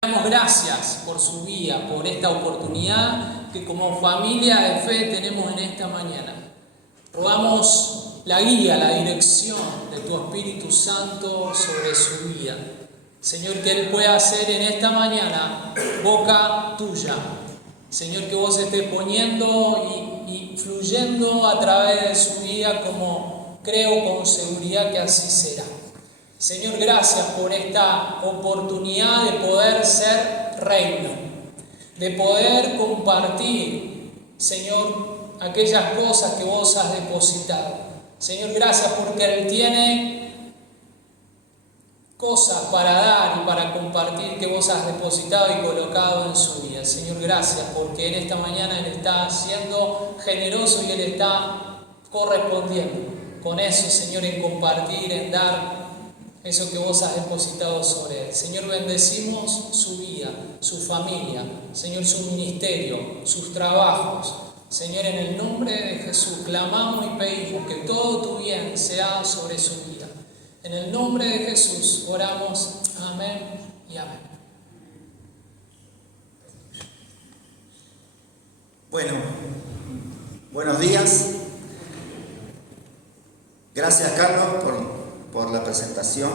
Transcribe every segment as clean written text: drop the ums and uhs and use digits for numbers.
Damos gracias por su guía, por esta oportunidad que como familia de fe tenemos en esta mañana. Rogamos la guía, la dirección de tu Espíritu Santo sobre su vida. Señor, que Él pueda hacer en esta mañana boca tuya. Señor, que vos estés poniendo y fluyendo a través de su vida, como creo con seguridad que así será. Señor, gracias por esta oportunidad de poder ser reino, de poder compartir, Señor, aquellas cosas que vos has depositado. Señor, gracias porque Él tiene cosas para dar y para compartir que vos has depositado y colocado en su vida. Señor, gracias porque en esta mañana Él está siendo generoso y Él está correspondiendo con eso, Señor, en compartir, en dar eso que vos has depositado sobre Él. Señor, bendecimos su vida, su familia, Señor, su ministerio, sus trabajos. Señor, en el nombre de Jesús, clamamos y pedimos que todo tu bien sea sobre su vida. En el nombre de Jesús oramos. Amén y amén. Bueno, buenos días. Gracias, Carlos, por la presentación.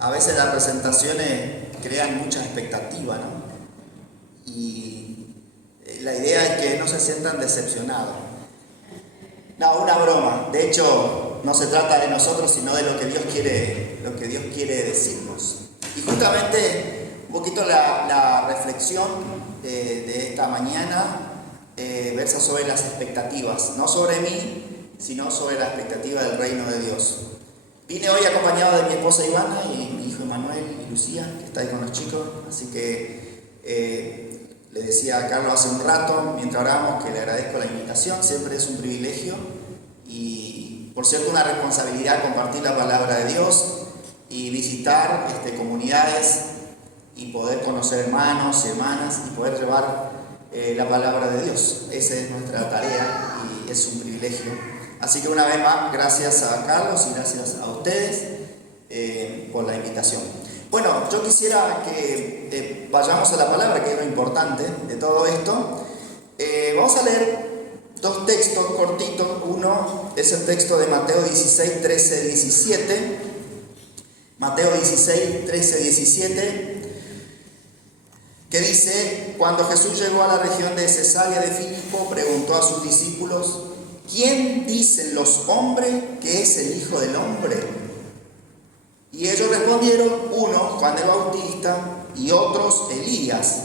A veces las presentaciones crean mucha expectativa, ¿no? Y la idea es que no se sientan decepcionados. No, una broma. De hecho, no se trata de nosotros, sino de lo que Dios quiere decirnos. Y justamente un poquito la reflexión de esta mañana versa sobre las expectativas, no sobre mí, sino sobre la expectativa del reino de Dios. Vine hoy acompañado de mi esposa Ivana y mi hijo Emanuel y Lucía, que está ahí con los chicos, así que le decía a Carlos hace un rato, mientras oramos, que le agradezco la invitación. Siempre es un privilegio y, por cierto, una responsabilidad compartir la palabra de Dios y visitar comunidades y poder conocer hermanos y hermanas y poder llevar la palabra de Dios. Esa es nuestra tarea y es un privilegio. Así que una vez más, gracias a Carlos y gracias a ustedes por la invitación. Bueno, yo quisiera que vayamos a la palabra, que es lo importante de todo esto. Vamos a leer dos textos cortitos. Uno es el texto de Mateo 16, 13, 17. Mateo 16, 13, 17, que dice: cuando Jesús llegó a la región de Cesarea de Filipo, preguntó a sus discípulos: ¿quién dicen los hombres que es el Hijo del Hombre? Y ellos respondieron: unos Juan el Bautista, y otros Elías,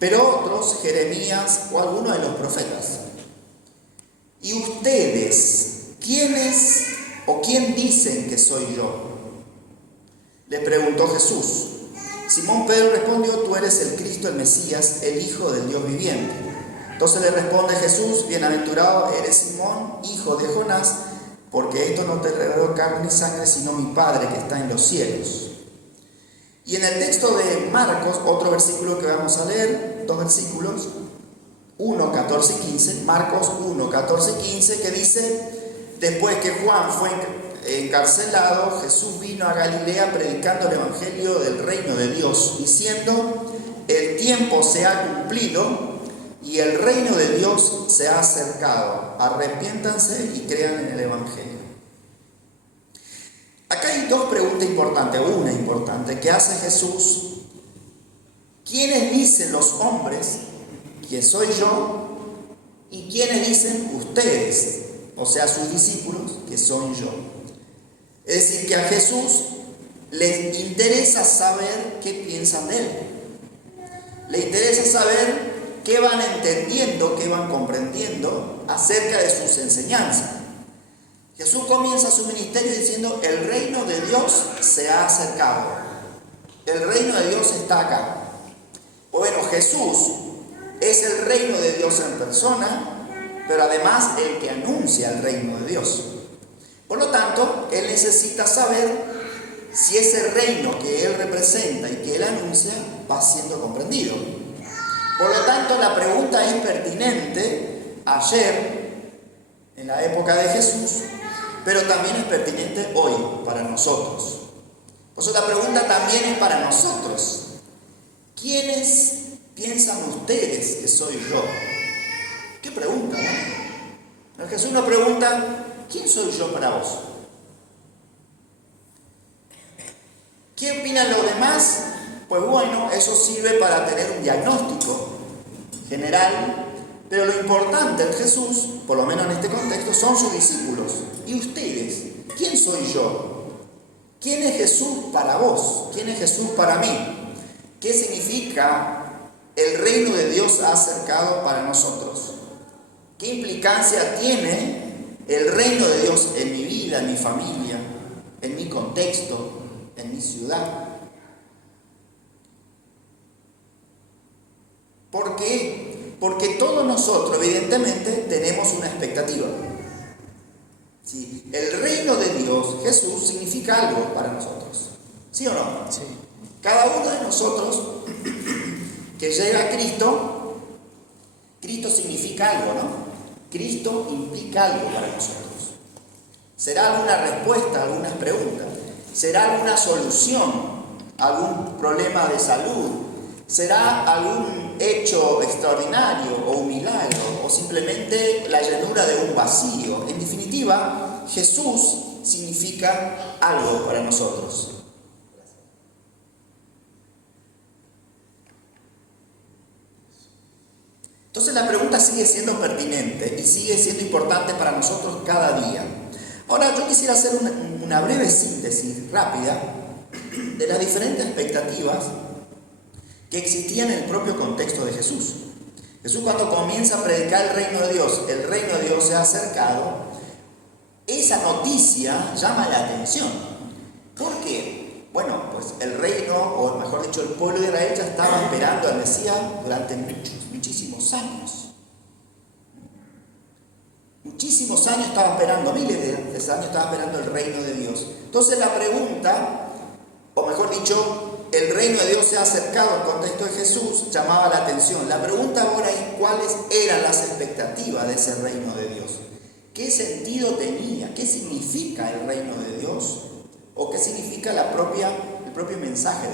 pero otros Jeremías o alguno de los profetas. ¿Y ustedes, quiénes o quién dicen que soy yo? Les preguntó Jesús. Simón Pedro respondió: tú eres el Cristo, el Mesías, el Hijo del Dios viviente. Entonces le responde Jesús: bienaventurado eres Simón, hijo de Jonás, porque esto no te reveló carne ni sangre, sino mi Padre que está en los cielos. Y en el texto de Marcos, otro versículo que vamos a leer, dos versículos, 1, 14 y 15, Marcos 1, 14 y 15, que dice: después que Juan fue encarcelado, Jesús vino a Galilea predicando el evangelio del reino de Dios, diciendo: el tiempo se ha cumplido y el reino de Dios se ha acercado. Arrepiéntanse y crean en el evangelio. Acá hay dos preguntas importantes, una importante, que hace Jesús. ¿Quiénes dicen los hombres que soy yo? ¿Y quiénes dicen ustedes, o sea, sus discípulos, que soy yo? Es decir, que a Jesús les interesa saber qué piensan de Él. Le interesa saber qué van entendiendo, qué van comprendiendo acerca de sus enseñanzas. Jesús comienza su ministerio diciendo: el reino de Dios se ha acercado. El reino de Dios está acá. Bueno, Jesús es el reino de Dios en persona, pero además el que anuncia el reino de Dios. Por lo tanto, Él necesita saber si ese reino que Él representa y que Él anuncia va siendo comprendido. Por lo tanto, la pregunta es pertinente ayer, en la época de Jesús, pero también es pertinente hoy para nosotros. Por eso la pregunta también es para nosotros. ¿Quiénes piensan ustedes que soy yo? ¿Qué pregunta, no? Jesús nos pregunta, ¿quién soy yo para vos? ¿Qué opinan los demás? Pues bueno, eso sirve para tener un diagnóstico general, pero lo importante en Jesús, por lo menos en este contexto, son sus discípulos. ¿Y ustedes? ¿Quién soy yo? ¿Quién es Jesús para vos? ¿Quién es Jesús para mí? ¿Qué significa el reino de Dios acercado para nosotros? ¿Qué implicancia tiene el reino de Dios en mi vida, en mi familia, en mi contexto, en mi ciudad? ¿Por qué? Porque todos nosotros, evidentemente, tenemos una expectativa. ¿Sí? El reino de Dios, Jesús, significa algo para nosotros. ¿Sí o no? Sí. Cada uno de nosotros que llega a Cristo, Cristo significa algo, ¿no? Cristo implica algo para nosotros. ¿Será alguna respuesta a algunas preguntas? ¿Será alguna solución a algún problema de salud? ¿Será algún hecho extraordinario o un milagro? ¿O simplemente la llenura de un vacío? En definitiva, Jesús significa algo para nosotros. Entonces la pregunta sigue siendo pertinente y sigue siendo importante para nosotros cada día. Ahora yo quisiera hacer una breve síntesis rápida de las diferentes expectativas que existían en el propio contexto de Jesús. Jesús, cuando comienza a predicar el reino de Dios se ha acercado, esa noticia llama la atención. ¿Por qué? Bueno, pues el reino, o mejor dicho, el pueblo de Israel ya estaba esperando al Mesías durante muchísimos años. Muchísimos años estaba esperando, miles de años estaba esperando el reino de Dios. Entonces la pregunta, o mejor dicho, el reino de Dios se ha acercado al contexto de Jesús, llamaba la atención. La pregunta ahora es cuáles eran las expectativas de ese reino de Dios. ¿Qué sentido tenía? ¿Qué significa el reino de Dios? ¿O qué significa el propio mensaje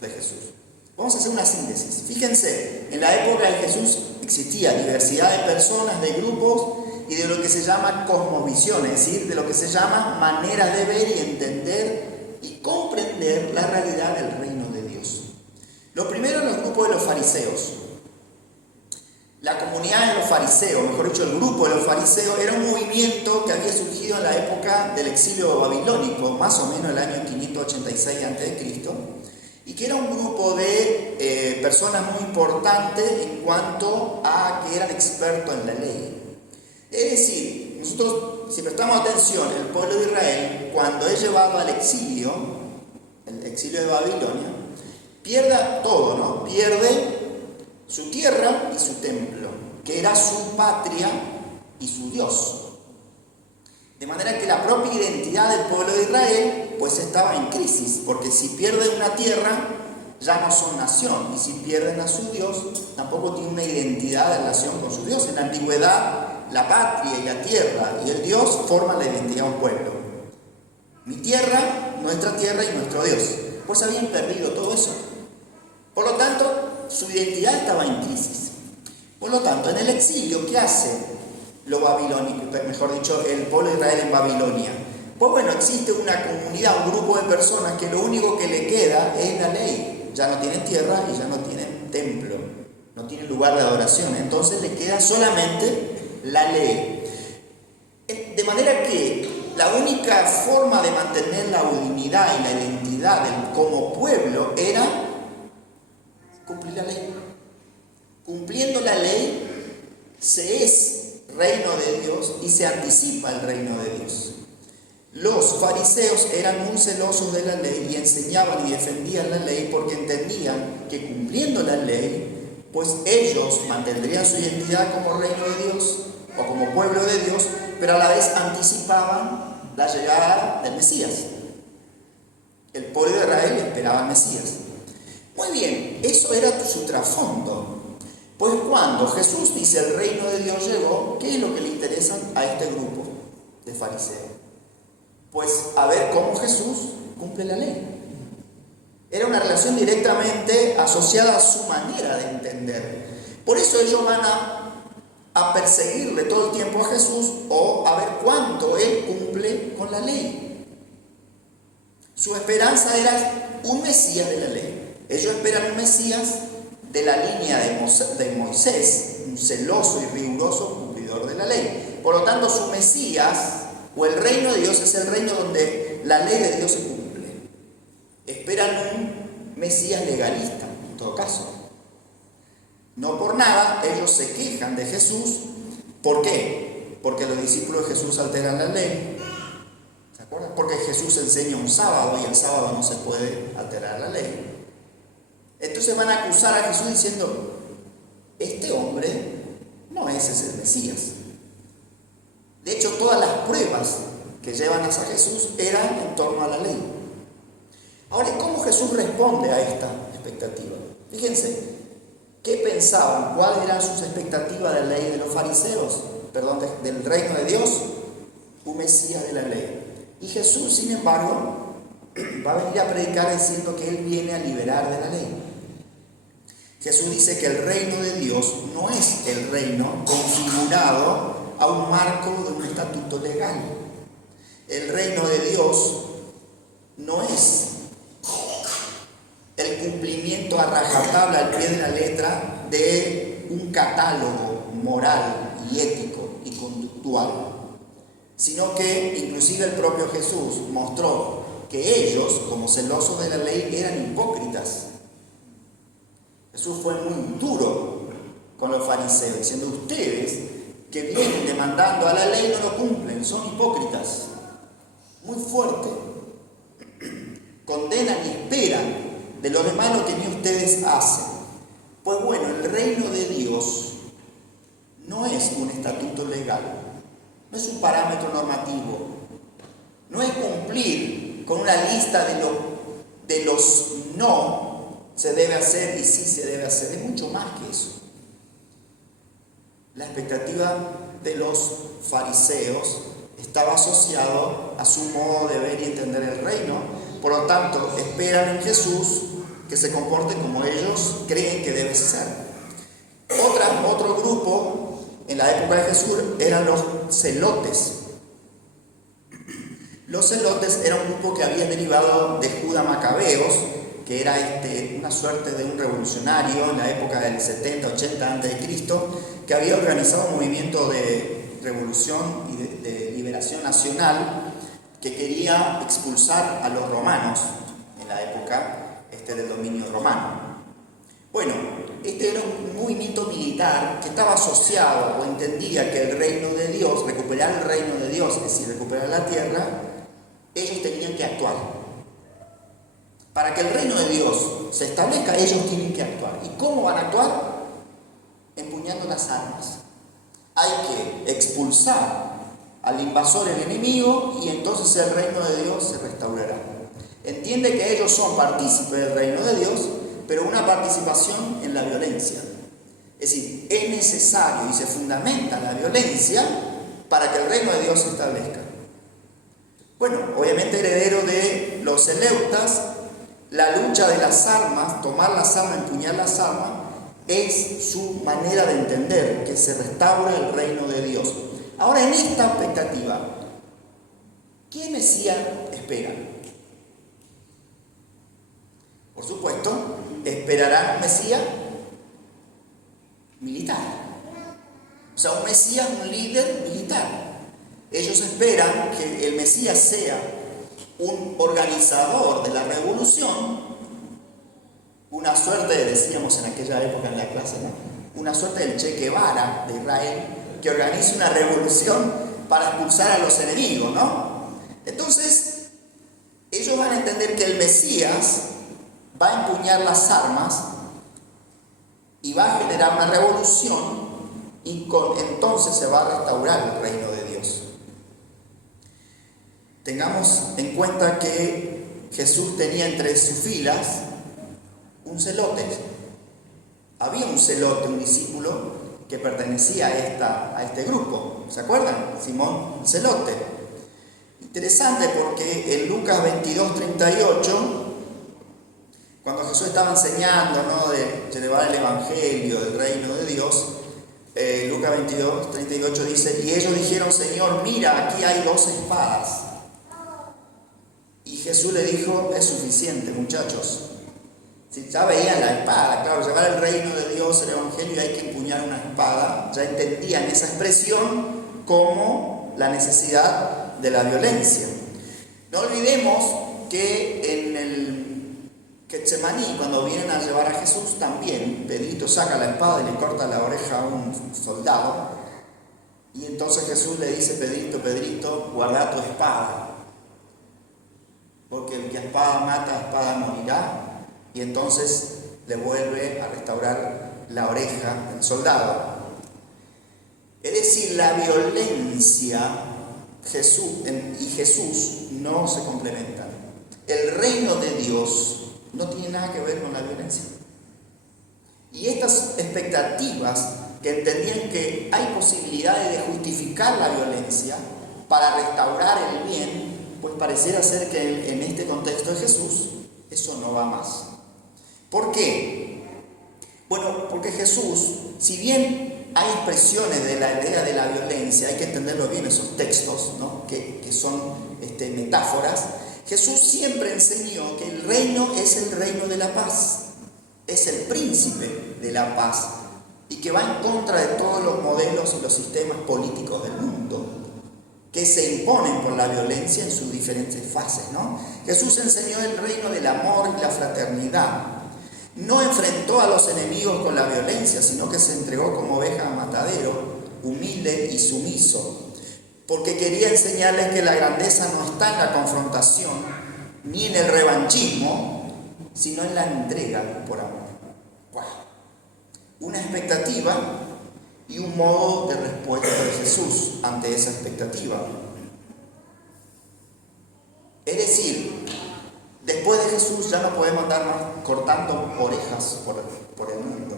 de Jesús? Vamos a hacer una síntesis. Fíjense, en la época de Jesús existía diversidad de personas, de grupos y de lo que se llama cosmovisión, es decir, de lo que se llama maneras de ver y entender y comprender la realidad del reino de Dios. Lo primero, los grupos de los fariseos. La comunidad de los fariseos, mejor dicho, el grupo de los fariseos, era un movimiento que había surgido en la época del exilio babilónico, más o menos el año 586 a.C., y que era un grupo de personas muy importantes en cuanto a que eran expertos en la ley. Es decir, nosotros, si prestamos atención, el pueblo de Israel, cuando es llevado al exilio, el exilio de Babilonia, pierde todo, ¿no? Pierde su tierra y su templo, que era su patria y su Dios. De manera que la propia identidad del pueblo de Israel pues estaba en crisis, porque si pierden una tierra ya no son nación, y si pierden a su Dios tampoco tienen una identidad de relación con su Dios. En la antigüedad la patria y la tierra y el Dios forman la identidad de un pueblo. Mi tierra, nuestra tierra y nuestro Dios. Pues habían perdido todo eso. Por lo tanto, su identidad estaba en crisis. Por lo tanto, en el exilio, ¿qué hace lo babilónico, mejor dicho, el pueblo de Israel en Babilonia? Pues bueno, existe una comunidad, un grupo de personas que lo único que le queda es la ley. Ya no tienen tierra y ya no tienen templo, no tienen lugar de adoración. Entonces le queda solamente la ley. De manera que la única forma de mantener la unidad y la identidad como pueblo era cumplir la ley. Cumpliendo la ley se es reino de Dios y se anticipa el reino de Dios. Los fariseos eran muy celosos de la ley y enseñaban y defendían la ley porque entendían que cumpliendo la ley, pues ellos mantendrían su identidad como reino de Dios o como pueblo de Dios, pero a la vez anticipaban la llegada del Mesías. El pueblo de Israel esperaba al Mesías. Muy bien, eso era su trasfondo. Pues cuando Jesús dice el reino de Dios llegó, ¿qué es lo que le interesa a este grupo de fariseos? Pues a ver cómo Jesús cumple la ley. Era una relación directamente asociada a su manera de entender. Por eso ellos van a perseguirle todo el tiempo a Jesús o a ver cuánto él cumple con la ley. Su esperanza era un Mesías de la ley. Ellos esperan un Mesías de la línea de Moisés, un celoso y riguroso cumplidor de la ley. Por lo tanto, su Mesías o el reino de Dios es el reino donde la ley de Dios se cumple. Esperan un Mesías legalista, en todo caso. No por nada ellos se quejan de Jesús. ¿Por qué? Porque los discípulos de Jesús alteran la ley. ¿Se acuerdan? Porque Jesús enseña un sábado y el sábado no se puede alterar la ley. Entonces van a acusar a Jesús diciendo: este hombre no es el Mesías. De hecho, todas las pruebas que llevan hacia Jesús eran en torno a la ley. Ahora, ¿cómo Jesús responde a esta expectativa? Fíjense, ¿qué pensaban? ¿Cuáles eran sus expectativas de la ley de los fariseos? Perdón, del reino de Dios, un Mesías de la ley. Y Jesús, sin embargo, va a venir a predicar diciendo que Él viene a liberar de la ley. Jesús dice que el reino de Dios no es el reino configurado a un marco de un estatuto legal. El reino de Dios no es el cumplimiento a rajatabla al pie de la letra de un catálogo moral y ético y conductual, sino que inclusive el propio Jesús mostró que ellos, como celosos de la ley, eran hipócritas. Jesús fue muy duro con los fariseos, diciendo: ustedes que vienen demandando a la ley no lo cumplen, son hipócritas. Muy fuerte. Condenan y esperan de los demás lo que ni ustedes hacen. Pues bueno, el reino de Dios no es un estatuto legal, no es un parámetro normativo, no es cumplir con una lista de los no se debe hacer y sí se debe hacer, es mucho más que eso. La expectativa de los fariseos estaba asociado a su modo de ver y entender el reino. Por lo tanto, esperan en Jesús que se comporte como ellos creen que debe ser. Otro grupo en la época de Jesús eran los celotes. Los celotes eran un grupo que había derivado de Judas Macabeos, que era una suerte de un revolucionario en la época del 70-80 a.C., que había organizado un movimiento de revolución y de liberación nacional que quería expulsar a los romanos en la época del dominio romano. Bueno, este era un movimiento militar que estaba asociado o entendía que el reino de Dios, recuperar el reino de Dios, es decir, recuperar la tierra, ellos tenían que actuar. Para que el reino de Dios se establezca, ellos tienen que actuar. ¿Y cómo van a actuar? Empuñando las armas. Hay que expulsar al invasor, el enemigo, y entonces el reino de Dios se restaurará. Entiende que ellos son partícipes del reino de Dios, pero una participación en la violencia. Es decir, es necesario y se fundamenta la violencia para que el reino de Dios se establezca. Bueno, obviamente heredero de los Seleutas, la lucha de las armas, tomar las armas, empuñar las armas, es su manera de entender que se restaura el reino de Dios. Ahora, en esta expectativa, ¿qué Mesías espera? Por supuesto, esperarán un Mesías militar. O sea, un Mesías, un líder militar. Ellos esperan que el Mesías sea un organizador de la revolución, una suerte, decíamos en aquella época en la clase, ¿no? Una suerte del Che Guevara de Israel, que organice una revolución para expulsar a los enemigos, ¿no? Entonces, ellos van a entender que el Mesías va a empuñar las armas y va a generar una revolución y entonces se va a restaurar el reino de Dios. Tengamos en cuenta que Jesús tenía entre sus filas un celote. Había un celote, un discípulo que pertenecía a este grupo. ¿Se acuerdan? Simón el celote. Interesante porque en Lucas 22:38 Cuando Jesús estaba enseñando, ¿no?, de llevar el Evangelio del reino de Dios, Lucas 22, 38 dice, y ellos dijeron, Señor, mira, aquí hay 2 espadas. Y Jesús le dijo, es suficiente, muchachos. Si ya veían la espada, claro, llevar el reino de Dios, el Evangelio, y hay que empuñar una espada, ya entendían esa expresión como la necesidad de la violencia. No olvidemos que en el Getsemaní, cuando vienen a llevar a Jesús, también Pedrito saca la espada y le corta la oreja a un soldado. Y entonces Jesús le dice, Pedrito, Pedrito, guarda tu espada, porque el que a espada mata, a espada morirá. Y entonces le vuelve a restaurar la oreja al soldado. Es decir, la violencia y Jesús no se complementan. El reino de Dios no tiene nada que ver con la violencia. Y estas expectativas que entendían que hay posibilidades de justificar la violencia para restaurar el bien, pues pareciera ser que en este contexto de Jesús eso no va más. ¿Por qué? Bueno, porque Jesús, si bien hay expresiones de la idea de la violencia, hay que entenderlo bien esos textos, ¿no?, que son metáforas, Jesús siempre enseñó que el reino es el reino de la paz, es el príncipe de la paz y que va en contra de todos los modelos y los sistemas políticos del mundo que se imponen por la violencia en sus diferentes fases, ¿no? Jesús enseñó el reino del amor y la fraternidad. No enfrentó a los enemigos con la violencia, sino que se entregó como oveja a matadero, humilde y sumiso, porque quería enseñarles que la grandeza no está en la confrontación, ni en el revanchismo, sino en la entrega por amor. ¡Wow! Una expectativa y un modo de respuesta de Jesús ante esa expectativa. Es decir, después de Jesús ya no podemos andar más cortando orejas por el mundo.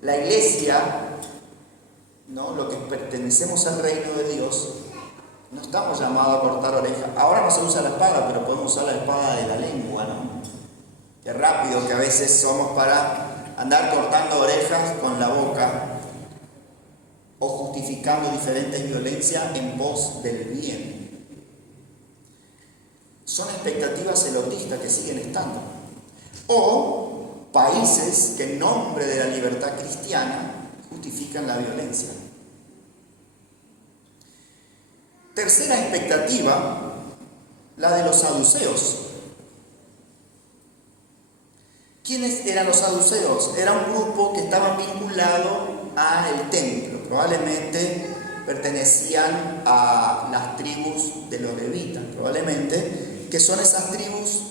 La iglesia, ¿no?, lo que pertenecemos al reino de Dios, no estamos llamados a cortar orejas. Ahora no se usa la espada, pero podemos usar la espada de la lengua, ¿no? Qué rápido que a veces somos para andar cortando orejas con la boca o justificando diferentes violencias en pos del bien. Son expectativas elotistas que siguen estando. O países que en nombre de la libertad cristiana justifican la violencia. Tercera expectativa, la de los saduceos. ¿Quiénes eran los saduceos? Era un grupo que estaba vinculado al templo. Probablemente pertenecían a las tribus de los levitas, probablemente, que son esas tribus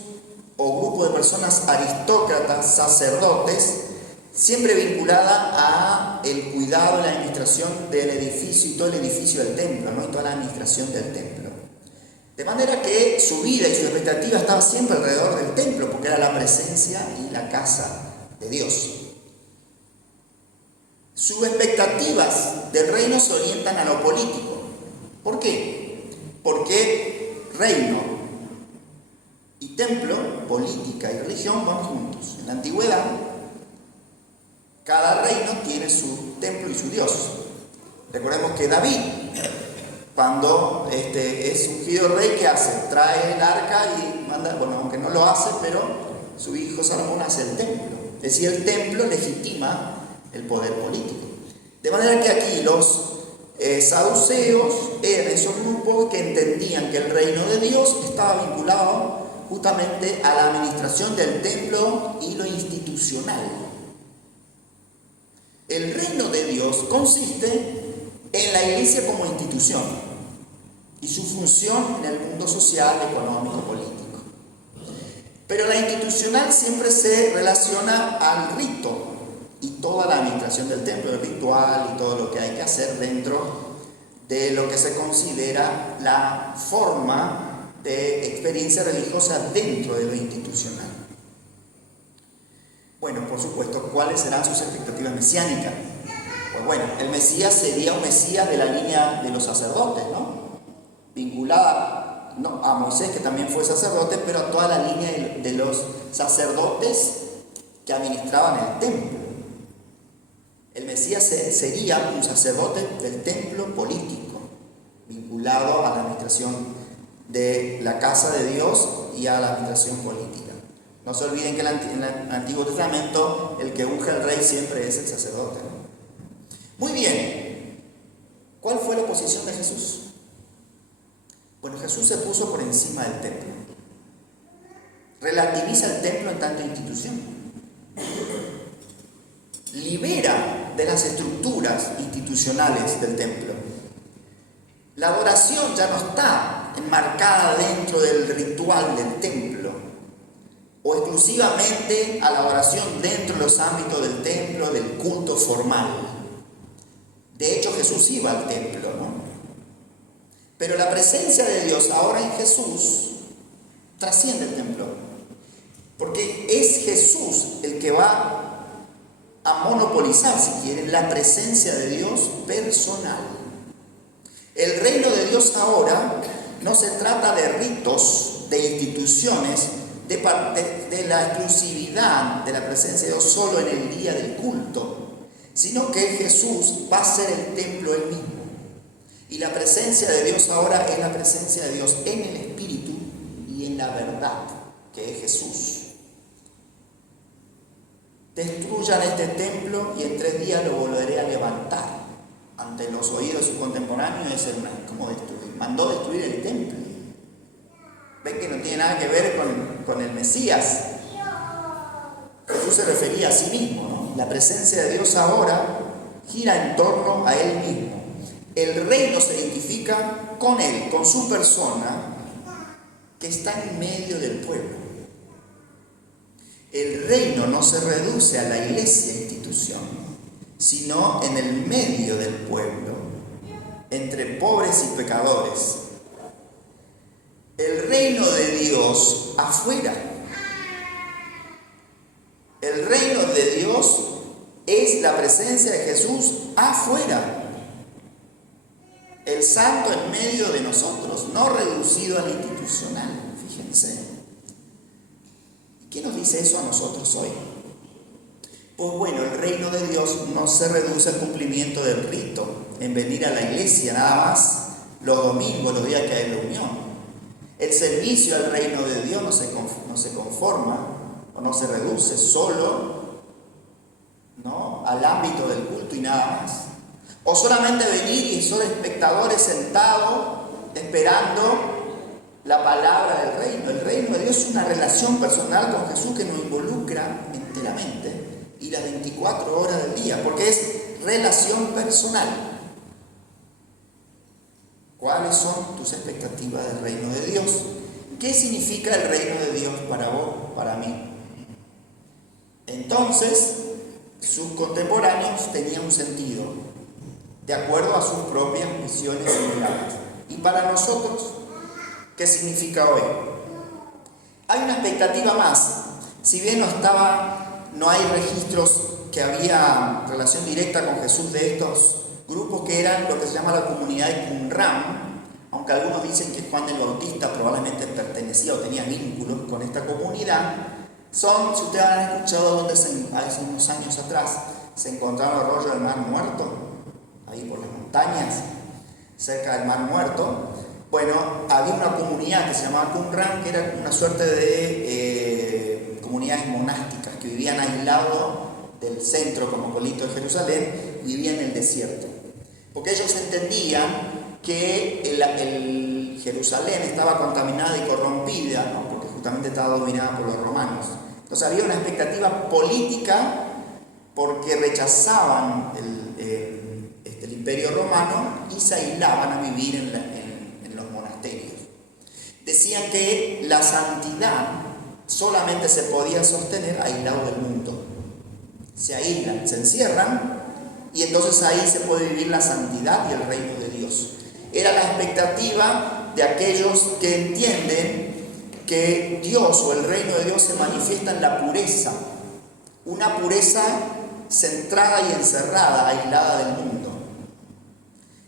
o grupo de personas aristócratas, sacerdotes, siempre vinculada a el cuidado y la administración del edificio y todo el edificio del templo, ¿no?, y toda la administración del templo. De manera que su vida y su expectativa estaba siempre alrededor del templo, porque era la presencia y la casa de Dios. Sus expectativas del reino se orientan a lo político. ¿Por qué? Porque reino y templo, política y religión van juntos. En la antigüedad, cada reino tiene su templo y su Dios. Recordemos que David, cuando es ungido rey, ¿qué hace? Trae el arca y manda, bueno, aunque no lo hace, pero su hijo Salomón hace el templo. Es decir, el templo legitima el poder político. De manera que aquí los saduceos eran esos grupos que entendían que el reino de Dios estaba vinculado justamente a la administración del templo y lo institucional. El reino de Dios consiste en la iglesia como institución y su función en el mundo social, económico, político. Pero la institucional siempre se relaciona al rito y toda la administración del templo, el ritual y todo lo que hay que hacer dentro de lo que se considera la forma de experiencia religiosa dentro de lo institucional. Bueno, por supuesto, ¿cuáles serán sus expectativas mesiánicas? Pues bueno, el Mesías sería un Mesías de la línea de los sacerdotes, ¿no? Vinculada, no, a Moisés, que también fue sacerdote, pero a toda la línea de los sacerdotes que administraban el templo. El Mesías sería un sacerdote del templo político, vinculado a la administración de la casa de Dios y a la administración política. No se olviden que en el Antiguo Testamento el que unge al rey siempre es el sacerdote. Muy bien, ¿cuál fue la posición de Jesús? Bueno, Jesús se puso por encima del templo. Relativiza el templo en tanto institución. Libera de las estructuras institucionales del templo. La adoración ya no está enmarcada dentro del ritual del templo o exclusivamente a la adoración dentro de los ámbitos del templo, del culto formal. De hecho, Jesús iba al templo, ¿no? Pero la presencia de Dios ahora en Jesús trasciende el templo, porque es Jesús el que va a monopolizar, si quieren, la presencia de Dios personal. El reino de Dios ahora no se trata de ritos, de instituciones, de la exclusividad de la presencia de Dios solo en el día del culto, sino que Jesús va a ser el templo él mismo. Y la presencia de Dios ahora es la presencia de Dios en el Espíritu y en la verdad, que es Jesús. Destruyan este templo y en 3 días lo volveré a levantar. Ante los oídos de sus contemporáneos es como destruir. Mandó destruir el templo. Ven que no tiene nada que ver con el Mesías. Jesús se refería a sí mismo, ¿no? La presencia de Dios ahora gira en torno a Él mismo. El reino se identifica con Él, con su persona, que está en medio del pueblo. El reino no se reduce a la iglesia institución, sino en el medio del pueblo, entre pobres y pecadores. El reino de Dios afuera. El reino de Dios es la presencia de Jesús afuera. El santo en medio de nosotros, no reducido a lo institucional, fíjense. ¿Qué nos dice eso a nosotros hoy? Pues bueno, el reino de Dios no se reduce al cumplimiento del rito, en venir a la iglesia nada más los domingos, los días que hay reunión. El servicio al reino de Dios no se conforma o no se reduce solo, ¿no?, al ámbito del culto y nada más. O solamente venir y ser espectadores sentados esperando la palabra del reino. El reino de Dios es una relación personal con Jesús que nos involucra enteramente y las 24 horas del día, porque es relación personal. ¿Cuáles son tus expectativas del reino de Dios? ¿Qué significa el reino de Dios para vos, para mí? Entonces, sus contemporáneos tenían un sentido, de acuerdo a sus propias visiones y miradas. Y para nosotros, ¿qué significa hoy? Hay una expectativa más. Si bien no hay registros que había relación directa con Jesús de estos grupos que eran lo que se llama la comunidad de Qumran, aunque algunos dicen que Juan el Bautista probablemente pertenecía o tenía vínculos con esta comunidad, si ustedes han escuchado donde hace unos años atrás se encontraba el arroyo del Mar Muerto, ahí por las montañas, cerca del Mar Muerto. Bueno, había una comunidad que se llamaba Qumran, que era una suerte de comunidades monásticas que vivían aislados del centro cosmopolito de Jerusalén, vivían en el desierto. Porque ellos entendían que el Jerusalén estaba contaminada y corrompida, ¿no?, porque justamente estaba dominada por los romanos. Entonces había una expectativa política porque rechazaban el imperio romano y se aislaban a vivir en los monasterios. Decían que la santidad solamente se podía sostener aislado del mundo. Se aíslan, se encierran y entonces ahí se puede vivir la santidad y el reino de Dios. Era la expectativa de aquellos que entienden que Dios o el reino de Dios se manifiesta en la pureza, una pureza centrada y encerrada, aislada del mundo.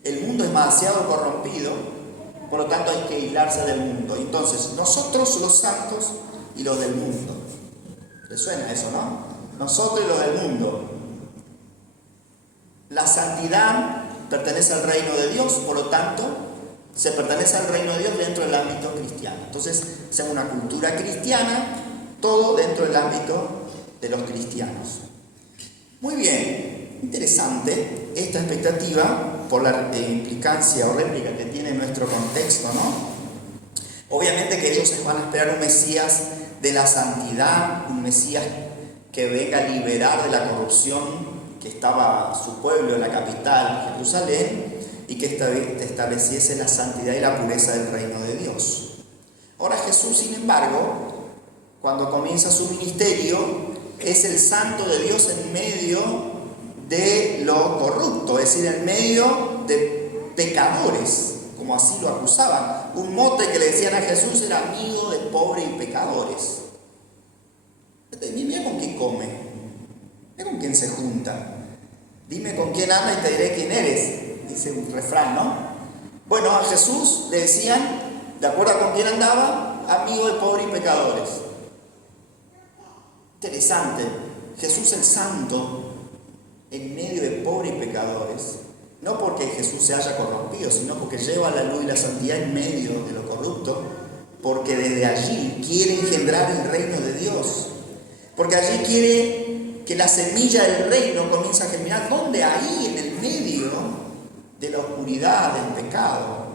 El mundo es demasiado corrompido, por lo tanto hay que aislarse del mundo. Entonces, nosotros los santos y los del mundo. ¿Les suena eso, no? nosotros y los del mundo. La santidad pertenece al reino de Dios, por lo tanto, se pertenece al reino de Dios dentro del ámbito cristiano. Entonces, es una cultura cristiana, todo dentro del ámbito de los cristianos. Muy bien, interesante esta expectativa por la implicancia o réplica que tiene nuestro contexto, ¿no? Obviamente que ellos van a esperar un Mesías de la santidad, un Mesías que venga a liberar de la corrupción que estaba su pueblo en la capital, Jerusalén, y que estableciese la santidad y la pureza del reino de Dios. Ahora Jesús, sin embargo, cuando comienza su ministerio, es el santo de Dios en medio de lo corrupto, es decir, en medio de pecadores, como así lo acusaban. Un mote que le decían a Jesús era amigo de pobres y pecadores. Mira con quién come, mira con quién se junta. Dime con quién anda y te diré quién eres, dice un refrán, ¿no? Bueno, a Jesús le decían, de acuerdo a con quién andaba, amigo de pobres y pecadores. Interesante, Jesús el santo en medio de pobres y pecadores, no porque Jesús se haya corrompido, sino porque lleva la luz y la santidad en medio de lo corrupto, porque desde allí quiere engendrar el reino de Dios, porque allí quiere que la semilla del reino comience a germinar. ¿Dónde? Ahí, en el medio de la oscuridad, del pecado,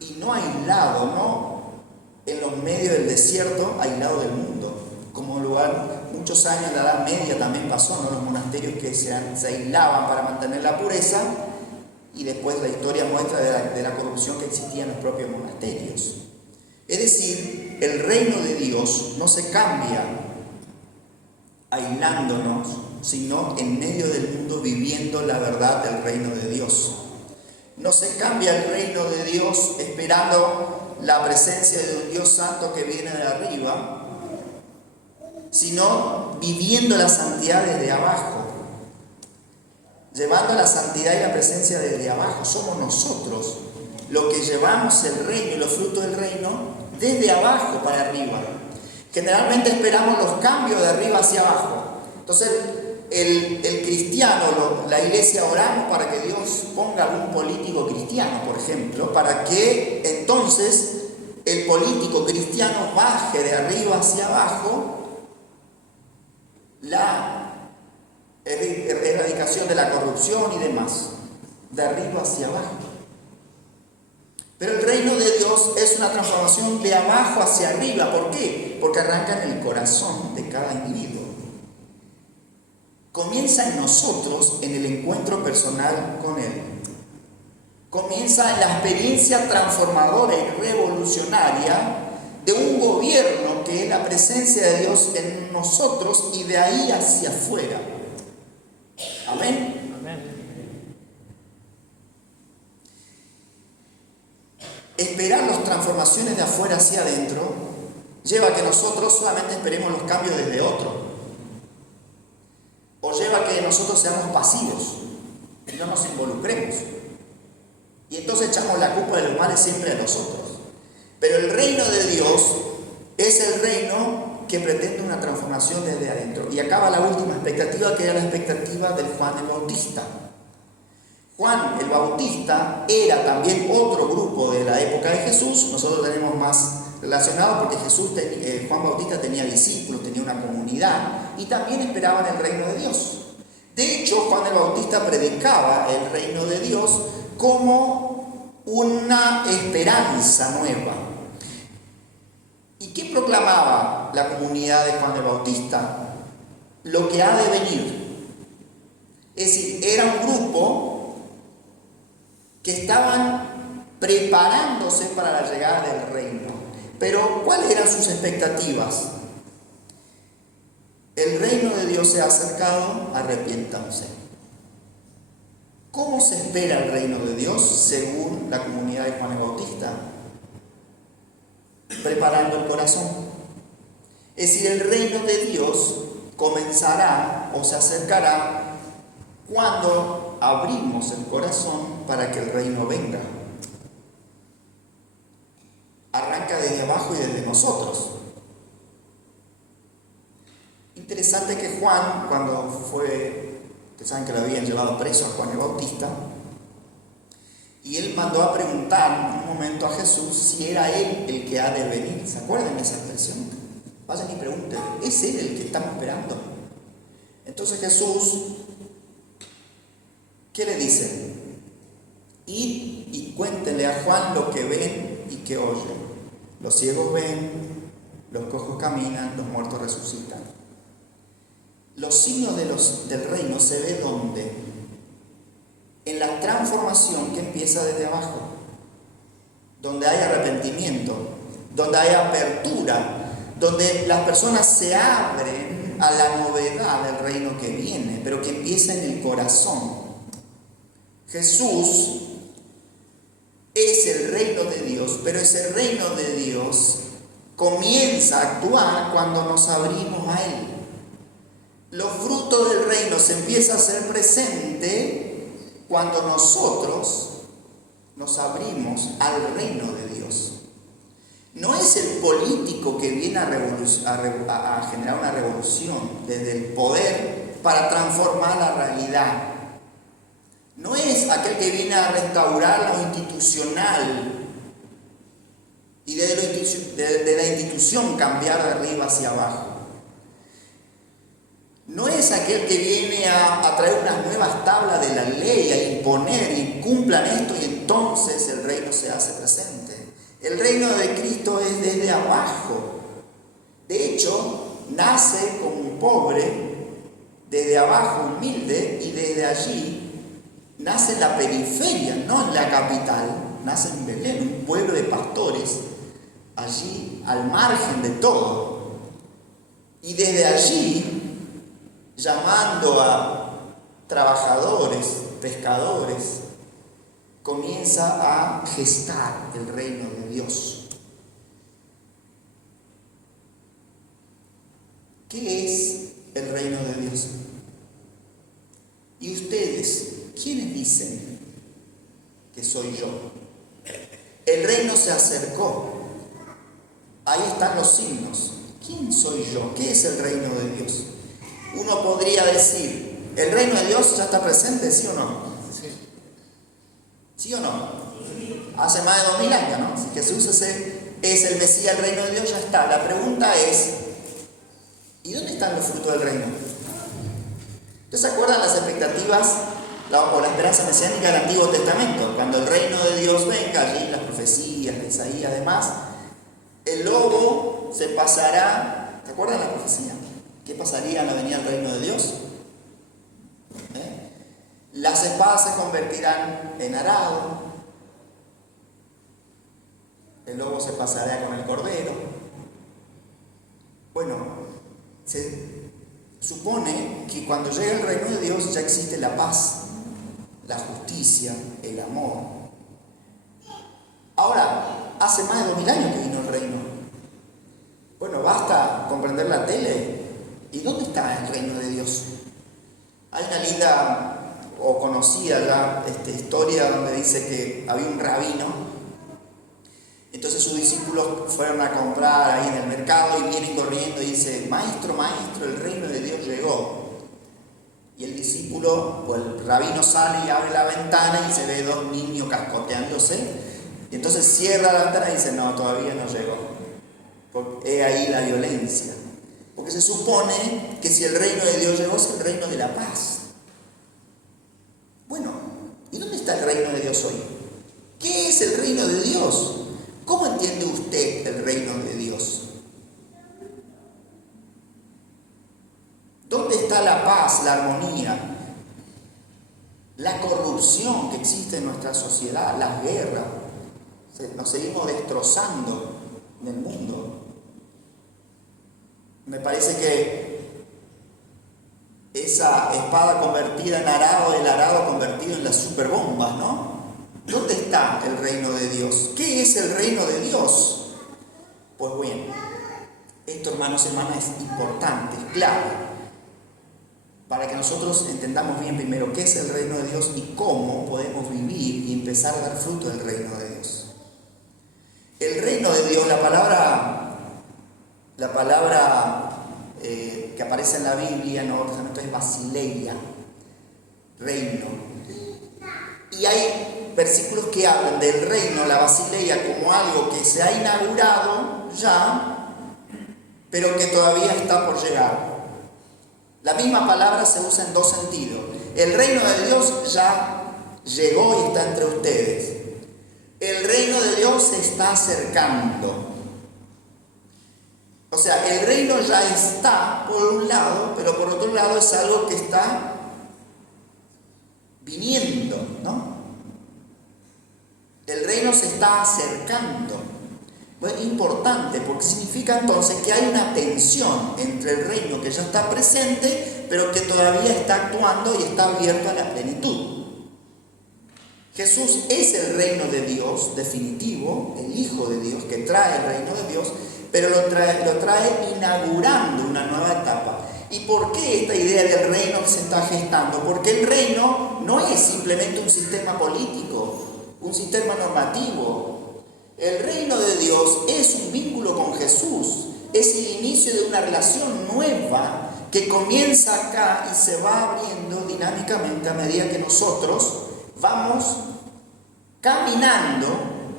y no aislado, no en los medios del desierto, aislado del mundo, como lugar, muchos años en la Edad Media también pasó, ¿no? Los monasterios que se aislaban para mantener la pureza, y después la historia muestra de la corrupción que existía en los propios monasterios. Es decir, el reino de Dios no se cambia aislándonos, sino en medio del mundo viviendo la verdad del reino de Dios. No se cambia el reino de Dios esperando la presencia de un Dios santo que viene de arriba, sino viviendo la santidad desde abajo, llevando la santidad y la presencia desde abajo. Somos nosotros los que llevamos el reino y los frutos del reino desde abajo para arriba. Generalmente esperamos los cambios de arriba hacia abajo. Entonces el cristiano, la iglesia, oramos para que Dios ponga algún político cristiano, por ejemplo, para que entonces el político cristiano baje de arriba hacia abajo la erradicación de la corrupción y demás, de arriba hacia abajo. Pero el reino de Dios es una transformación de abajo hacia arriba. ¿Por qué? Porque arranca en el corazón de cada individuo. Comienza en nosotros, en el encuentro personal con Él. Comienza en la experiencia transformadora y revolucionaria de un gobierno que es la presencia de Dios en nosotros y de ahí hacia afuera. Amén. Amén. Esperar las transformaciones de afuera hacia adentro lleva a que nosotros solamente esperemos los cambios desde otro, o lleva a que nosotros seamos pasivos y no nos involucremos, y entonces echamos la culpa de los males siempre a nosotros. Pero el reino de Dios es el reino que pretende una transformación desde adentro. Y acaba la última expectativa, que era la expectativa del Juan el Bautista. Juan el Bautista era también otro grupo de la época de Jesús. Nosotros tenemos más relacionado porque Juan Bautista tenía discípulos, tenía una comunidad y también esperaban el reino de Dios. De hecho, Juan el Bautista predicaba el reino de Dios como una esperanza nueva. ¿Y qué proclamaba la comunidad de Juan el Bautista? Lo que ha de venir. Es decir, era un grupo que estaban preparándose para la llegada del reino. Pero, ¿cuáles eran sus expectativas? El reino de Dios se ha acercado, arrepiéntanse. ¿Cómo se espera el reino de Dios según la comunidad de Juan el Bautista? Preparando el corazón. Es decir, el reino de Dios comenzará o se acercará cuando abrimos el corazón para que el reino venga. Arranca desde abajo y desde nosotros. Interesante que Juan, cuando fue, ustedes saben que lo habían llevado preso a Juan el Bautista, y él mandó a preguntar en un momento a Jesús si era él el que ha de venir. ¿Se acuerdan de esa expresión? Vayan y pregunten, ¿es él el que estamos esperando? Entonces Jesús, ¿qué le dice? Id y cuéntenle a Juan lo que ven y que oyen. Los ciegos ven, los cojos caminan, los muertos resucitan. Los signos del reino se ve ¿dónde? En la transformación que empieza desde abajo, donde hay arrepentimiento, donde hay apertura, donde las personas se abren a la novedad del reino que viene, pero que empieza en el corazón. Jesús es el reino de Dios, pero ese reino de Dios comienza a actuar cuando nos abrimos a Él. Los frutos del reino se empiezan a hacer presente cuando nosotros nos abrimos al reino de Dios. No es el político que viene a generar una revolución desde el poder para transformar la realidad. No es aquel que viene a restaurar lo institucional y desde la institución cambiar de arriba hacia abajo. No es aquel que viene a traer unas nuevas tablas de la ley, a imponer y cumplan esto y entonces el reino se hace presente. El reino de Cristo es desde abajo. De hecho, nace como un pobre, desde abajo humilde, y desde allí nace en la periferia, no en la capital, nace en Belén, un pueblo de pastores, allí al margen de todo. Y desde allí, llamando a trabajadores, pescadores, comienza a gestar el reino de Dios. ¿Qué es el reino de Dios? ¿Y ustedes, quiénes dicen que soy yo? El reino se acercó. Ahí están los signos. ¿Quién soy yo? ¿Qué es el reino de Dios? Uno podría decir, ¿el reino de Dios ya está presente, sí o no? Sí. ¿Sí o no? Hace más de 2000 años, ¿no? Si Jesús es el Mesías, el reino de Dios ya está. La pregunta es, ¿y dónde están los frutos del reino? ¿Ustedes se acuerdan las expectativas o la esperanza mesiánica del Antiguo Testamento? Cuando el reino de Dios venga, allí las profecías de Isaías, además, el lobo se pasará. ¿Se acuerdan la profecía? ¿Qué pasaría en la venida del reino de Dios? Las espadas se convertirán en arado. El lobo se pasará con el cordero. Bueno, se supone que cuando llega el reino de Dios ya existe la paz, la justicia, el amor. Ahora, hace más de 2000 años que vino el reino. Bueno, basta comprender la tele. ¿Y dónde está el reino de Dios? Hay una linda o conocida ya historia donde dice que había un rabino. Entonces sus discípulos fueron a comprar ahí en el mercado y vienen corriendo y dice, maestro, maestro, el reino de Dios llegó. Y el discípulo, o el rabino sale y abre la ventana y se ve dos niños cascoteándose. Y entonces cierra la ventana y dice, no, todavía no llegó. Porque es ahí la violencia. Porque se supone que si el reino de Dios llegó es el reino de la paz. Bueno, ¿y dónde está el reino de Dios hoy? ¿Qué es el reino de Dios? ¿Cómo entiende usted el reino de Dios? ¿Dónde está la paz, la armonía, la corrupción que existe en nuestra sociedad, las guerras? Nos seguimos destrozando en el mundo. Me parece que esa espada convertida en arado, el arado convertido en las superbombas, ¿no? ¿Dónde está el reino de Dios? ¿Qué es el reino de Dios? Pues bien, esto, hermanos y hermanas, es importante, es clave, para que nosotros entendamos bien primero qué es el reino de Dios y cómo podemos vivir y empezar a dar fruto del reino de Dios. El reino de Dios, la palabra que aparece en la Biblia, en el Nuevo Testamento, es Basileia, reino. Y hay versículos que hablan del reino, la Basileia, como algo que se ha inaugurado ya, pero que todavía está por llegar. La misma palabra se usa en dos sentidos. El reino de Dios ya llegó y está entre ustedes. El reino de Dios se está acercando. O sea, el reino ya está por un lado, pero por otro lado es algo que está viniendo, ¿no? El reino se está acercando. Bueno, importante, porque significa entonces que hay una tensión entre el reino que ya está presente, pero que todavía está actuando y está abierto a la plenitud. Jesús es el reino de Dios definitivo, el Hijo de Dios que trae el reino de Dios, pero lo trae inaugurando una nueva etapa. ¿Y por qué esta idea del reino que se está gestando? Porque el reino no es simplemente un sistema político, un sistema normativo. El reino de Dios es un vínculo con Jesús, es el inicio de una relación nueva que comienza acá y se va abriendo dinámicamente a medida que nosotros vamos caminando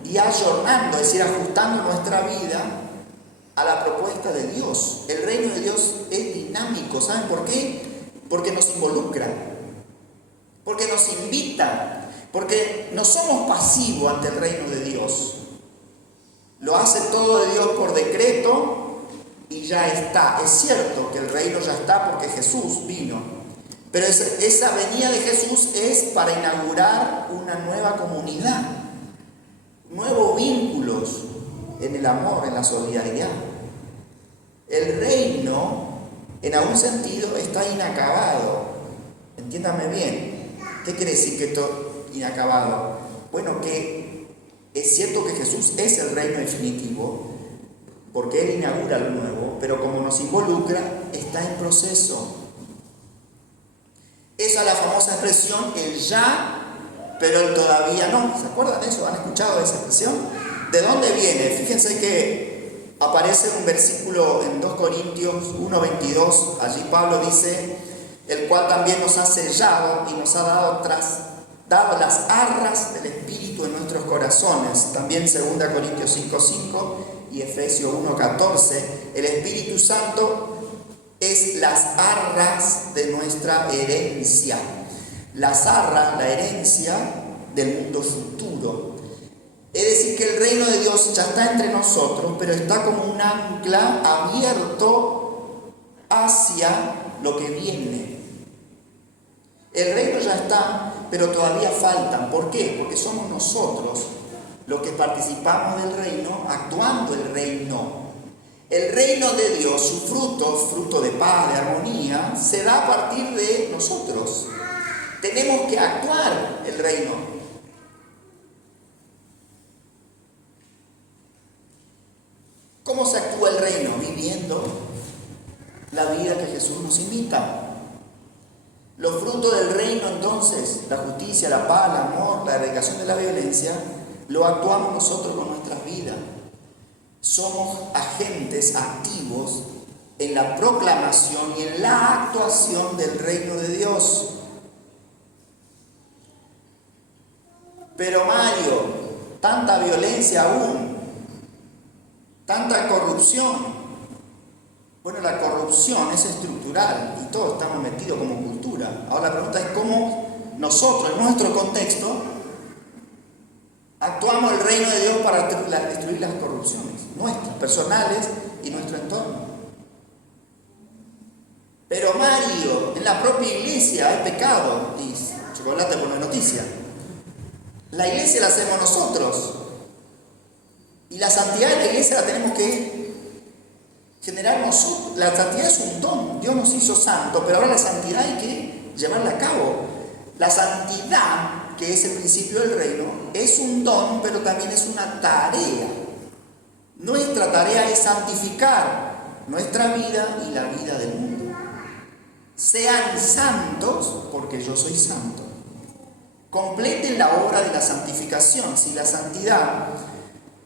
y ayornando, es decir, ajustando nuestra vida a la propuesta de Dios. El reino de Dios es dinámico. ¿Saben por qué? Porque nos involucra, porque nos invita, porque no somos pasivos ante el reino de Dios. Lo hace todo de Dios por decreto y ya está. Es cierto que el reino ya está porque Jesús vino, pero esa venida de Jesús es para inaugurar una nueva comunidad, nuevos vínculos en el amor, en la solidaridad. El reino, en algún sentido, está inacabado. Entiéndame bien. ¿Qué quiere decir que esto inacabado? Bueno, que es cierto que Jesús es el reino definitivo, porque Él inaugura lo nuevo, pero como nos involucra, está en proceso. Esa es la famosa expresión, el ya, pero el todavía no. ¿Se acuerdan de eso? ¿Han escuchado esa expresión? ¿De dónde viene? Fíjense que aparece un versículo en 2 Corintios 1:22. Allí Pablo dice, el cual también nos ha sellado y nos ha dado las arras del Espíritu en nuestros corazones. También 2 Corintios 5:5 y Efesios 1:14. El Espíritu Santo es las arras de nuestra herencia. Las arras, la herencia del mundo futuro. Es decir, que el reino de Dios ya está entre nosotros, pero está como un ancla abierto hacia lo que viene. El reino ya está, pero todavía faltan. ¿Por qué? Porque somos nosotros los que participamos del reino, actuando el reino. El reino de Dios, su fruto de paz, de armonía, se da a partir de nosotros. Tenemos que actuar el reino. ¿Cómo se actúa el reino? Viviendo la vida que Jesús nos invita. Los frutos del reino, entonces, la justicia, la paz, el amor, la erradicación de la violencia, lo actuamos nosotros con nuestras vidas. Somos agentes activos en la proclamación y en la actuación del reino de Dios. Pero Mario, tanta violencia aún, tanta corrupción. Bueno, la corrupción es estructural y todos estamos metidos como cultura. Ahora la pregunta es cómo nosotros, en nuestro contexto, actuamos el reino de Dios para destruir las corrupciones nuestras, personales y nuestro entorno. Pero Mario, en la propia iglesia hay pecado, y chocolate por la noticia. La iglesia la hacemos nosotros. Y la santidad de la iglesia la tenemos que generar nosotros. La santidad es un don. Dios nos hizo santos, pero ahora la santidad hay que llevarla a cabo. La santidad, que es el principio del reino, es un don, pero también es una tarea. Nuestra tarea es santificar nuestra vida y la vida del mundo. Sean santos, porque yo soy santo. Completen la obra de la santificación. Si la santidad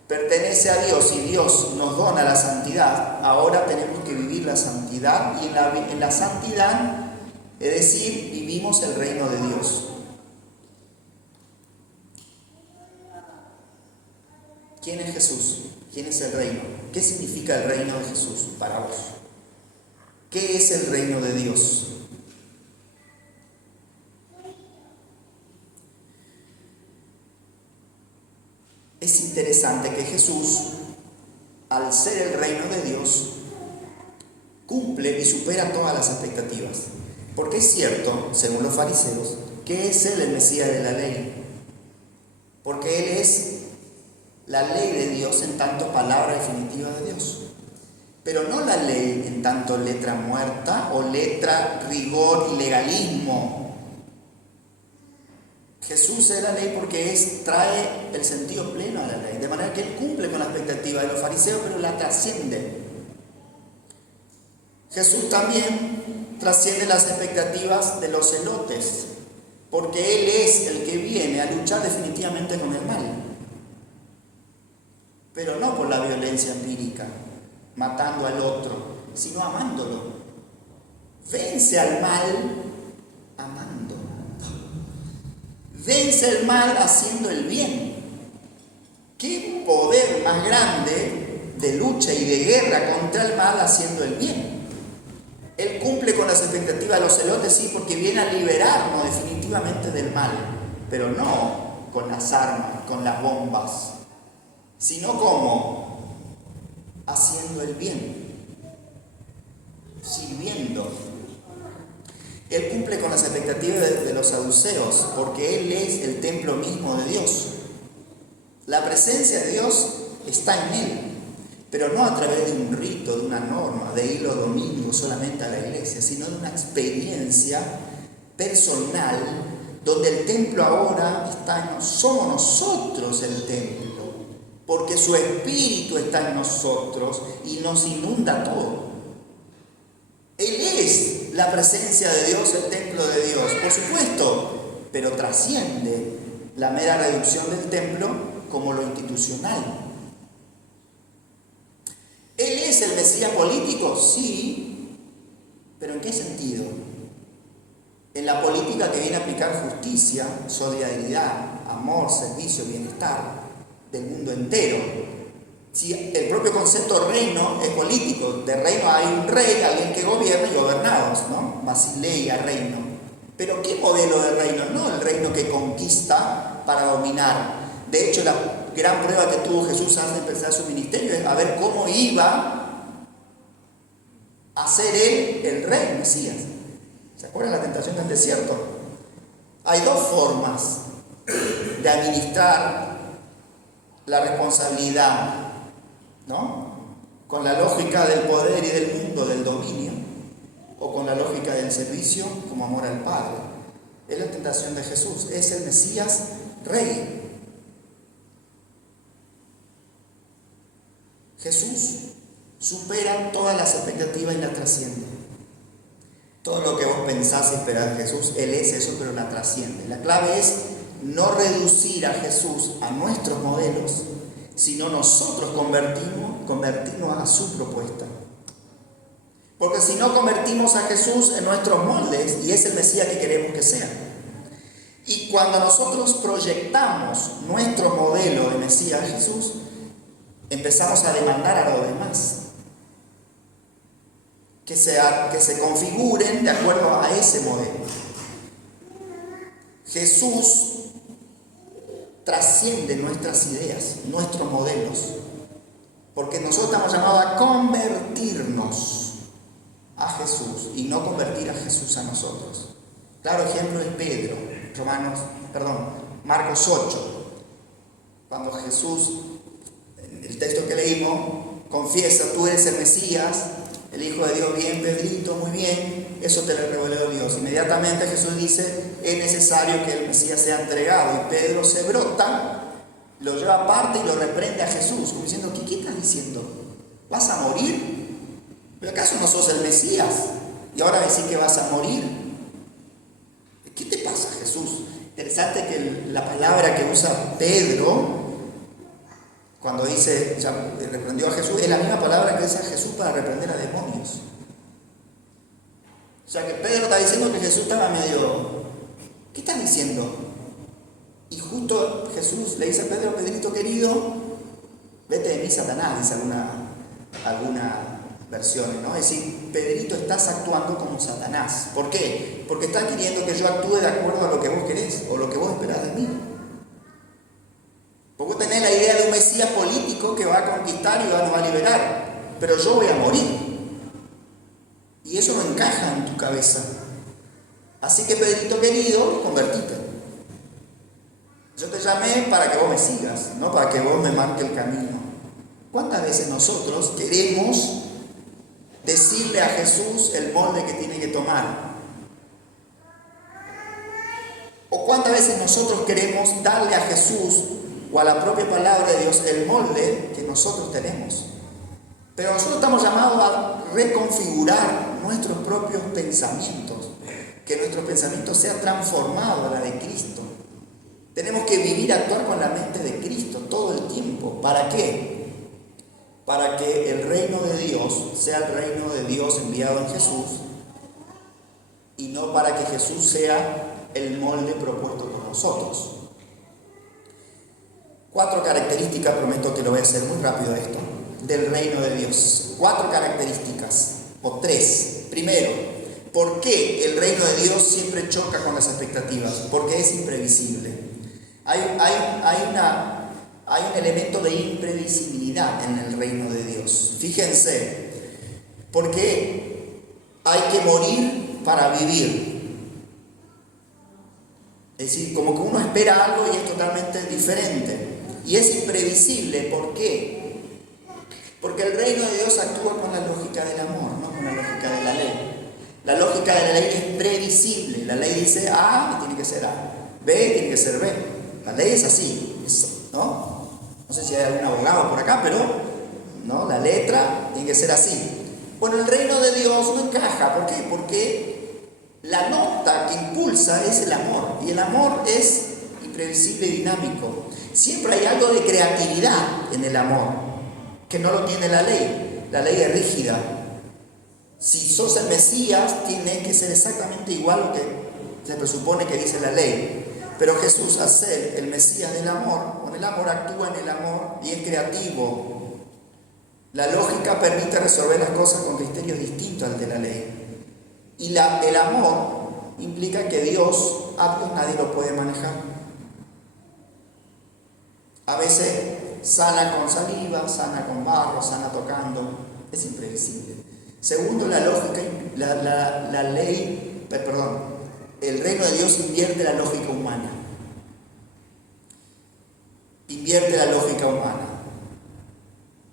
pertenece a Dios y Dios nos dona la santidad, ahora tenemos que vivir la santidad y en la santidad, es decir, vivimos el reino de Dios. ¿Quién es Jesús? ¿Quién es el reino? ¿Qué significa el reino de Jesús para vos? ¿Qué es el reino de Dios? Es interesante que Jesús, al ser el reino de Dios, cumple y supera todas las expectativas. Porque es cierto, según los fariseos, que es Él el Mesías de la ley. Porque Él es la ley de Dios en tanto palabra definitiva de Dios. Pero no la ley en tanto letra muerta o letra, rigor y legalismo. Jesús es la ley porque trae el sentido pleno a la ley, de manera que Él cumple con la expectativa de los fariseos, pero la trasciende. Jesús también trasciende las expectativas de los celotes, porque Él es el que viene a luchar definitivamente con el mal, pero no por la violencia empírica, matando al otro, sino amándolo. Vence al mal amando. Vence el mal haciendo el bien. ¿Qué poder más grande de lucha y de guerra contra el mal haciendo el bien? Él cumple con las expectativas de los celotes, sí, porque viene a liberarnos definitivamente del mal, pero no con las armas, con las bombas, sino como haciendo el bien, sirviendo. Él cumple con las expectativas de los saduceos, porque Él es el templo mismo de Dios. La presencia de Dios está en Él, pero no a través de un rito, de una norma, de ir los domingos solamente a la iglesia, sino de una experiencia personal, donde el templo ahora somos nosotros el templo, porque su Espíritu está en nosotros y nos inunda todo. Él es la presencia de Dios, el templo de Dios, por supuesto, pero trasciende la mera reducción del templo como lo institucional. ¿Él es el Mesías político? Sí, pero ¿en qué sentido? En la política que viene a aplicar justicia, solidaridad, amor, servicio, bienestar del mundo entero. Si el propio concepto reino es político, de reino hay un rey, alguien que gobierna y gobernados, ¿no? Basileia, reino. Pero ¿qué modelo de reino? No el reino que conquista para dominar. De hecho, la gran prueba que tuvo Jesús antes de empezar su ministerio es a ver cómo iba a ser Él el rey, Mesías. ¿Se acuerdan la tentación del desierto? Hay dos formas de administrar la responsabilidad, ¿no? Con la lógica del poder y del mundo, del dominio, o con la lógica del servicio como amor al Padre. Es la tentación de Jesús, es el Mesías Rey. Jesús supera todas las expectativas y la trasciende. Todo lo que vos pensás y esperás de Jesús, Él es eso, pero la trasciende. La clave es no reducir a Jesús a nuestros modelos, sino nosotros convertirnos a su propuesta. Porque si no convertimos a Jesús en nuestros moldes, y es el Mesías que queremos que sea. Y cuando nosotros proyectamos nuestro modelo de Mesías Jesús, empezamos a demandar a los demás que se configuren de acuerdo a ese modelo. Jesús trasciende nuestras ideas, nuestros modelos, porque nosotros estamos llamados a convertirnos a Jesús y no convertir a Jesús a nosotros. Claro ejemplo es Pedro, Marcos 8, cuando Jesús, en el texto que leímos, confiesa: tú eres el Mesías, el Hijo de Dios. Bien, Pedrito, muy bien, eso te lo reveló Dios. Inmediatamente Jesús dice: es necesario que el Mesías sea entregado. Y Pedro se brota, lo lleva aparte y lo reprende a Jesús, como diciendo: ¿qué estás diciendo? ¿Vas a morir? ¿Pero acaso no sos el Mesías? Y ahora decís que vas a morir. ¿Qué te pasa, Jesús? Interesante que la palabra que usa Pedro Cuando dice, ya reprendió a Jesús, es la misma palabra que usa Jesús para reprender a demonios. O sea que Pedro está diciendo que Jesús estaba medio, ¿qué estás diciendo? Y justo Jesús le dice a Pedro, Pedrito querido, vete de mí, Satanás, dice alguna versiones, ¿no? Es decir, Pedrito, estás actuando como Satanás. ¿Por qué? Porque estás queriendo que yo actúe de acuerdo a lo que vos querés o lo que vos esperás de mí. Porque vos tenés la idea de un Mesías político que va a conquistar y nos va a liberar, pero yo voy a morir. Y eso no encaja en tu cabeza. Así que, Pedrito querido, convertite. Yo te llamé para que vos me sigas, no para que vos me marques el camino. ¿Cuántas veces nosotros queremos decirle a Jesús el molde que tiene que tomar? ¿O cuántas veces nosotros queremos darle a Jesús o a la propia palabra de Dios el molde que nosotros tenemos? Pero nosotros estamos llamados a reconfigurar nuestros propios pensamientos, que nuestros pensamientos sean transformados a la de Cristo. Tenemos que vivir, actuar con la mente de Cristo todo el tiempo. ¿Para qué? Para que el reino de Dios sea el reino de Dios enviado en Jesús y no para que Jesús sea el molde propuesto por nosotros. 4 características, prometo que lo voy a hacer muy rápido esto, del reino de Dios. 4 características, o 3. Primero, ¿por qué el reino de Dios siempre choca con las expectativas? Porque es imprevisible. Hay un elemento de imprevisibilidad en el reino de Dios. Fíjense, porque hay que morir para vivir. Es decir, como que uno espera algo y es totalmente diferente. Y es imprevisible. ¿Por qué? Porque el reino de Dios actúa con la lógica del amor, no con la lógica de la ley. La lógica de la ley es previsible. La ley dice A y tiene que ser A. B tiene que ser B. La ley es así, ¿no? No sé si hay algún abogado por acá, pero ¿no? La letra tiene que ser así. Bueno, el reino de Dios no encaja. ¿Por qué? Porque la nota que impulsa es el amor. Y el amor es imprevisible y dinámico. Siempre hay algo de creatividad en el amor, que no lo tiene la ley. La ley es rígida. Si sos el Mesías, tiene que ser exactamente igual a lo que se presupone que dice la ley. Pero Jesús, al ser el Mesías del amor, con el amor actúa en el amor y es creativo. La lógica permite resolver las cosas con criterios distintos al de la ley. Y el amor implica que a Dios nadie lo puede manejar. A veces sana con saliva, sana con barro, sana tocando. Es imprevisible. Segundo, la lógica, el reino de Dios invierte la lógica humana. Invierte la lógica humana.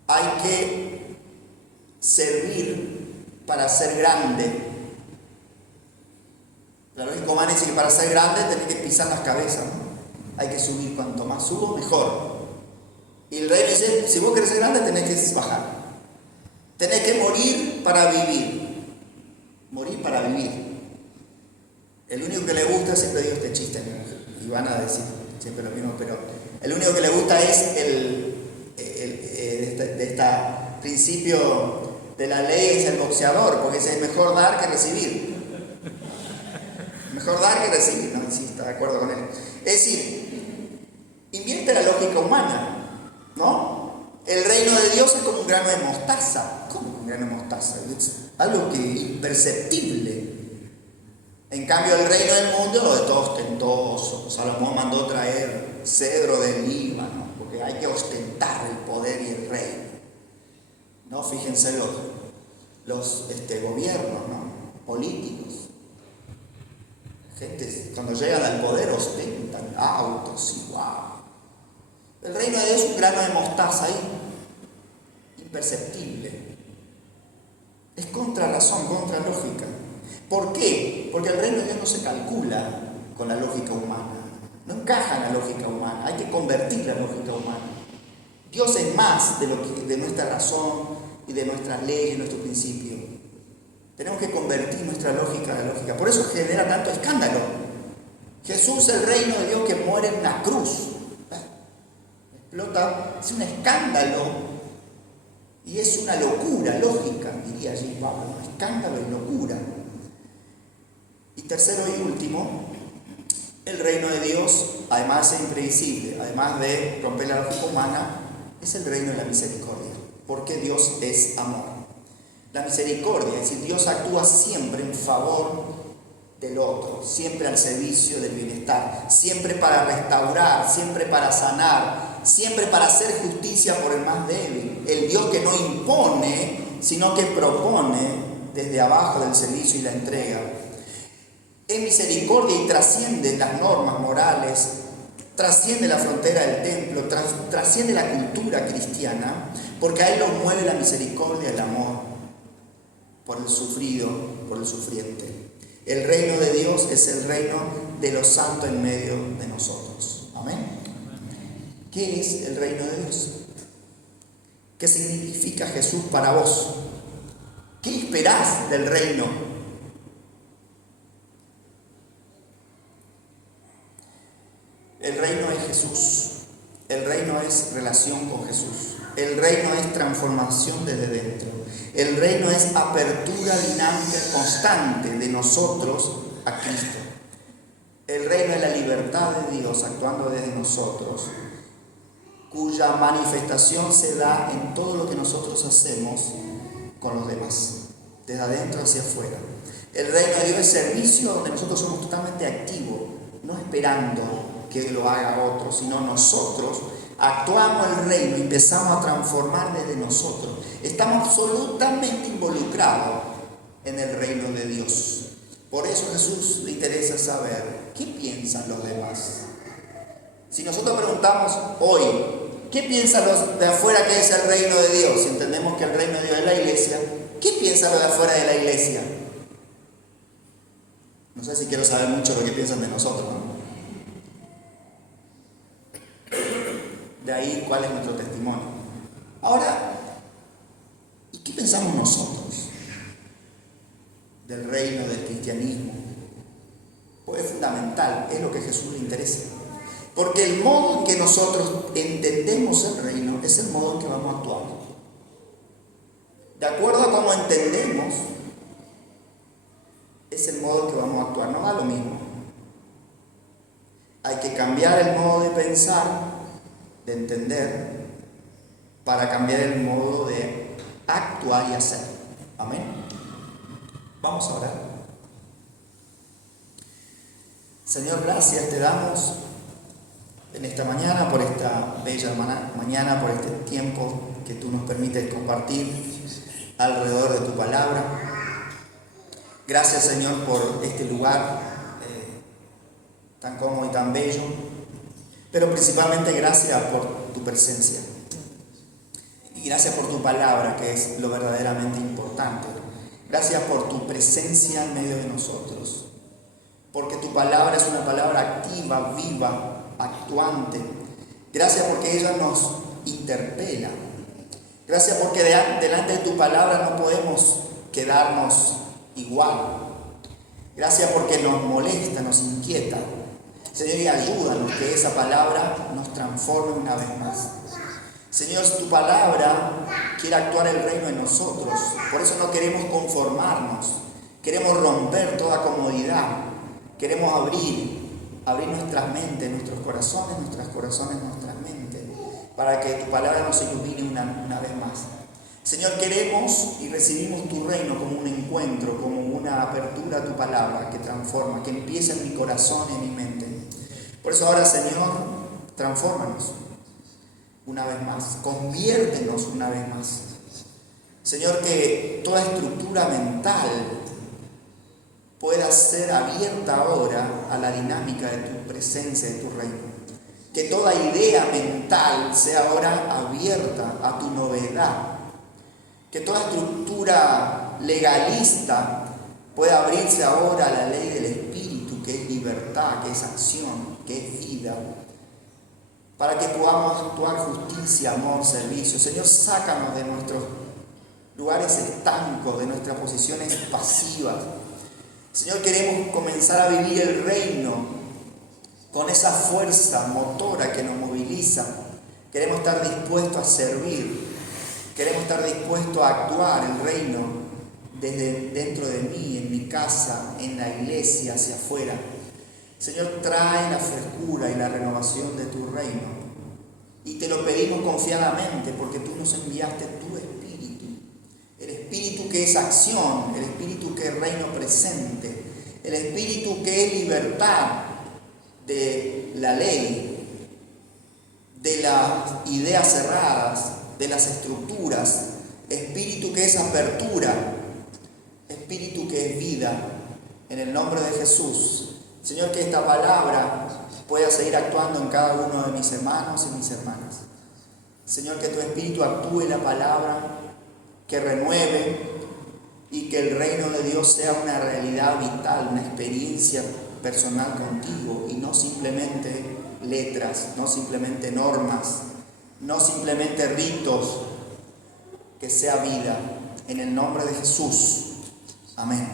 Hay que servir para ser grande. La lógica humana dice que para ser grande tenés que pisar las cabezas, ¿no? Hay que subir, cuanto más subo, mejor. Y el reino dice, si vos querés ser grande, tenés que bajar. Tenés que morir para vivir. Morir para vivir. El único que le gusta, siempre digo este chiste, y van a decir siempre lo mismo, pero el único que le gusta es este principio de la ley, es el boxeador, porque es mejor dar que recibir. Mejor dar que recibir, no, sí, está de acuerdo con él. Es decir, invierte la lógica humana, ¿no? El reino de Dios es como un grano de mostaza. ¿Cómo un grano de mostaza? Es algo que imperceptible. En cambio, el reino del mundo lo de todo ostentoso. Salomón mandó traer cedro del Líbano, porque hay que ostentar el poder y el reino. ¿No? Fíjense los gobiernos, ¿no? Políticos. Gente, cuando llegan al poder ostentan autos y wow. El reino de Dios es un grano de mostaza ahí, imperceptible. Es contra razón, contra lógica. ¿Por qué? Porque el reino de Dios no se calcula con la lógica humana. No encaja en la lógica humana. Hay que convertir la lógica humana. Dios es más de nuestra razón y de nuestras leyes, nuestros principios. Tenemos que convertir nuestra lógica a la lógica. Por eso genera tanto escándalo. Jesús, el reino de Dios que muere en la cruz. explota, es un escándalo y es una locura lógica, diría allí Pablo, escándalo y locura. Y tercero y último, el reino de Dios, además de ser imprevisible, además de romper la lógica humana, es el reino de la misericordia, porque Dios es amor. La misericordia, es decir, Dios actúa siempre en favor del otro, siempre al servicio del bienestar, siempre para restaurar, siempre para sanar, siempre para hacer justicia por el más débil. El Dios que no impone, sino que propone desde abajo del servicio y la entrega. Es misericordia y trasciende las normas morales, trasciende la frontera del templo, trasciende la cultura cristiana, porque a él lo mueve la misericordia, el amor por el sufrido, por el sufriente. El reino de Dios es el reino de los santos en medio de nosotros. Amén. ¿Qué es el reino de Dios? ¿Qué significa Jesús para vos? ¿Qué esperás del reino? El reino es Jesús. El reino es relación con Jesús. El reino es transformación desde dentro. El reino es apertura dinámica constante de nosotros a Cristo. El reino es la libertad de Dios actuando desde nosotros, cuya manifestación se da en todo lo que nosotros hacemos con los demás, desde adentro hacia afuera. El reino de Dios es servicio donde nosotros somos totalmente activos, no esperando que lo haga otro, sino nosotros actuamos el reino y empezamos a transformar desde nosotros. Estamos absolutamente involucrados en el reino de Dios. Por eso a Jesús le interesa saber qué piensan los demás. Si nosotros preguntamos hoy, ¿qué piensan los de afuera que es el reino de Dios? Si entendemos que el reino de Dios es la iglesia, ¿qué piensan los de afuera de la iglesia? No sé si quiero saber mucho lo que piensan de nosotros, ¿no? De ahí cuál es nuestro testimonio. Ahora, ¿y qué pensamos nosotros del reino, del cristianismo? Pues es fundamental, es lo que a Jesús le interesa. Porque el modo en que nosotros entendemos el reino es el modo en que vamos a actuar. De acuerdo a cómo entendemos, es el modo en que vamos a actuar. No da lo mismo. Hay que cambiar el modo de pensar, de entender, para cambiar el modo de actuar y hacer. Amén. Vamos a orar. Señor, gracias te damos en esta mañana, por esta bella mañana, por este tiempo que tú nos permites compartir alrededor de tu palabra. Gracias, Señor, por este lugar tan cómodo y tan bello, pero principalmente gracias por tu presencia y gracias por tu palabra, que es lo verdaderamente importante. Gracias por tu presencia en medio de nosotros, porque tu palabra es una palabra activa, viva, actuante. Gracias porque ella nos interpela. Gracias porque delante de tu palabra no podemos quedarnos igual. Gracias porque nos molesta, nos inquieta. Señor, y ayúdanos que esa palabra nos transforme una vez más. Señor, tu palabra quiere actuar el reino en nosotros. Por eso no queremos conformarnos. Queremos romper toda comodidad. Queremos abrir nuestras mentes, nuestros corazones, nuestras mentes, para que tu palabra nos ilumine una vez más. Señor, queremos y recibimos tu reino como un encuentro, como una apertura a tu palabra que transforma, que empieza en mi corazón y en mi mente. Por eso ahora, Señor, transfórmanos una vez más, conviértenos una vez más. Señor, que toda estructura mental pueda ser abierta ahora a la dinámica de tu presencia, de tu reino. Que toda idea mental sea ahora abierta a tu novedad. Que toda estructura legalista pueda abrirse ahora a la ley del Espíritu, que es libertad, que es acción, que es vida. Para que podamos actuar justicia, amor, servicio. Señor, sácanos de nuestros lugares estancos, de nuestras posiciones pasivas. Señor, queremos comenzar a vivir el reino con esa fuerza motora que nos moviliza, Queremos estar dispuestos a servir. Queremos estar dispuestos a actuar el reino desde dentro de mí, en mi casa, en la iglesia, hacia afuera. Señor, trae la frescura y la renovación de tu reino. Y te lo pedimos confiadamente porque tú nos enviaste tu Espíritu. El Espíritu que es acción, el Espíritu que es reino presente, el Espíritu que es libertad de la ley, de las ideas cerradas, de las estructuras, Espíritu que es apertura, Espíritu que es vida, en el nombre de Jesús. Señor, que esta palabra pueda seguir actuando en cada uno de mis hermanos y mis hermanas. Señor, que tu Espíritu actúe en la palabra, que renueve y que el reino de Dios sea una realidad vital, una experiencia personal contigo y no simplemente letras, no simplemente normas, no simplemente ritos, que sea vida. En el nombre de Jesús. Amén.